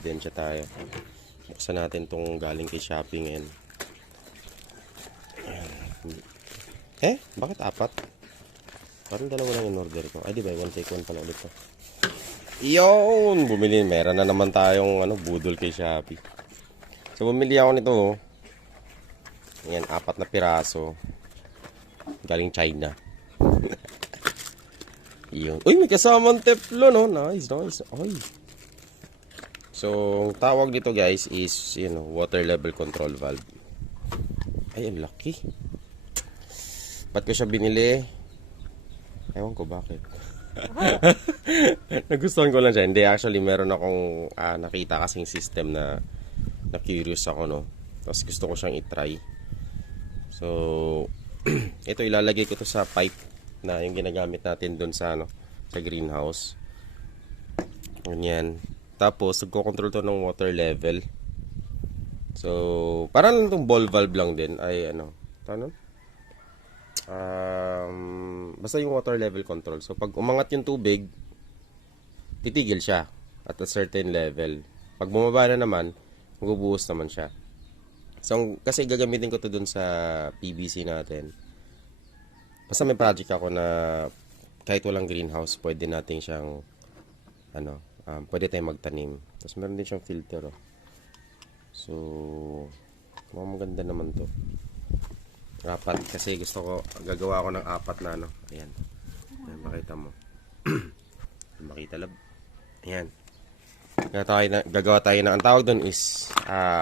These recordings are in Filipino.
ebidensya tayo. Buksan natin tong galing kay Shopee ngayon. Bakit apat? Parang dalawa lang yung order ko. Ay, di ba? One take one pala ulit to. Iyon! Bumili. Meron na naman tayong budol kay Shopee. So, bumili ako nito. Ayan, 4 na piraso. Galing China. Iyon. Uy, may kasamang teflon, no? Nice, nice. Ay. So, ang tawag dito, guys, is, water level control valve. Ay, ang laki. Ba't ko siya binili? Ewan ko bakit. Nagustuhan ko lang siya. Hindi, actually, meron akong nakita kasing system na curious ako, no? Tapos gusto ko siyang itry. So, ito ilalagay ko to sa pipe na yung ginagamit natin doon sa sa greenhouse. Ganyan. Tapos, nagko-control to ng water level. So, parang lang itong ball valve lang din. Ay, basta yung water level control. So, pag umangat yung tubig, titigil siya at a certain level. Pag bumaba na naman, magbubuhos naman siya. So, kasi gagamitin ko to dun sa PVC natin. Basta may project ako na kahit walang greenhouse, pwede natin siyang pwede tayong magtanim. Tapos meron din siyang filter. So, maganda naman to. 4 kasi gusto ko gagawa ako ng 4 na Ayan. Ayan, makita mo. Makita lab. Ayan. Gagawa tayo na ang tawag doon is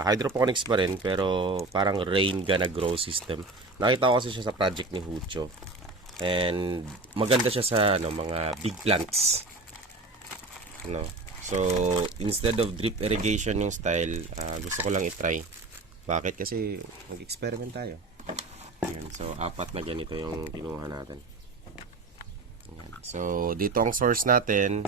hydroponics pa rin pero parang rain gonna grow system. Nakita ko kasi siya sa project ni Hucho. And maganda siya sa mga big plants. So, instead of drip irrigation yung style, gusto ko lang i-try. Bakit? Kasi mag-experiment tayo. Ayan. So, 4 na ganito yung kinuha natin. Ayan. So, dito ang source natin.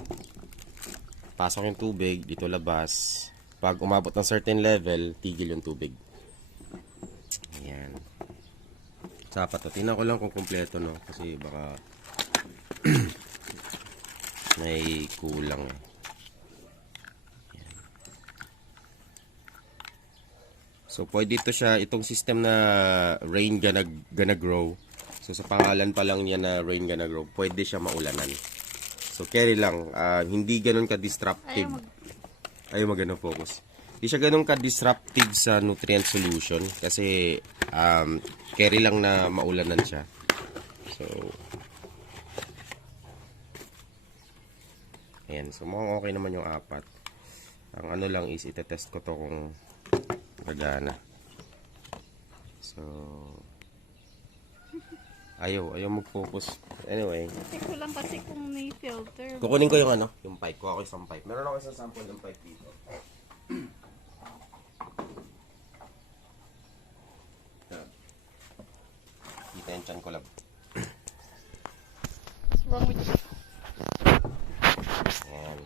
Pasok yung tubig, dito labas. Pag umabot ng certain level, tigil yung tubig. Ayan. Sapat to. Tingnan ko lang kung kumpleto, no? Kasi baka may kulang. Ayan. So, pwede ito siya, itong system na rain gonna grow. So, sa pangalan pa lang niya na rain gonna grow, pwede siya maulanan. So, carry lang. Hindi ganun ka-disruptive. Ayaw mag-ano focus. Hindi siya ganun ka-disruptive sa nutrient solution. Kasi, carry lang na maulanan siya. So, ayan. So, mukhang okay naman yung 4. Ang lang is, itetest ko to kung gagana. So, ayaw mag-focus. Anyway. Check ko lang kasi kung may filter. Kukunin ko yung yung pipe. Kuha ko isang pipe. Meron ako isang sample ng pipe dito. Kita yung chan ko lang. What's wrong with you? Ayan.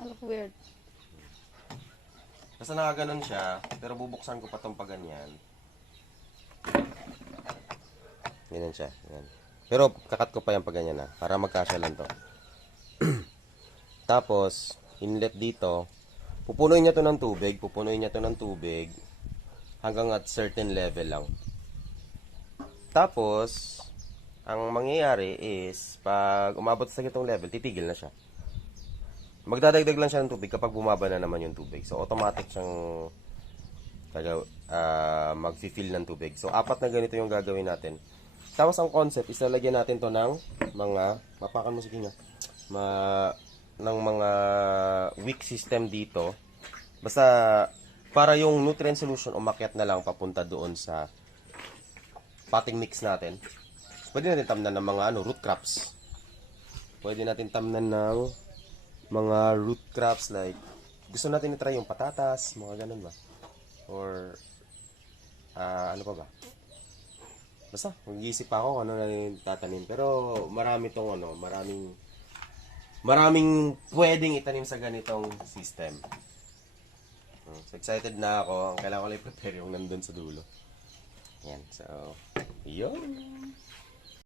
I look weird. Basta nakaganon siya, pero bubuksan ko pa itong paganyan. Ganyan siya. Ganyan. Pero kakat ko pa yung paganyan para magkasya lang to. Tapos, inlet dito, pupunuin niya to ng tubig, hanggang at certain level lang. Tapos, ang mangyayari is, pag umabot sa ganitong level, titigil na siya. Magdadagdag lang siya ng tubig kapag bumaba na naman yung tubig. So, automatic siyang mag-fill ng tubig. So, 4 na ganito yung gagawin natin. Tapos, ang concept is lalagyan natin to ng mga, mapakan mo sige nga, ng mga wick system dito. Basta, para yung nutrient solution umakyat na lang papunta doon sa potting mix natin. Pwede natin tamnan ng mga root crops. Pwede natin tamnan ng mga root crops like gusto natin i-try yung patatas, mga ganun ba? Or ano pa ba? Basta, mag-iisip pa ako kung ano na yung tatanim. Pero marami tong maraming pwedeng itanim sa ganitong system. So, excited na ako. Ang kailangan ko lang i-prepare yung nandun sa dulo. Yan. So, yun.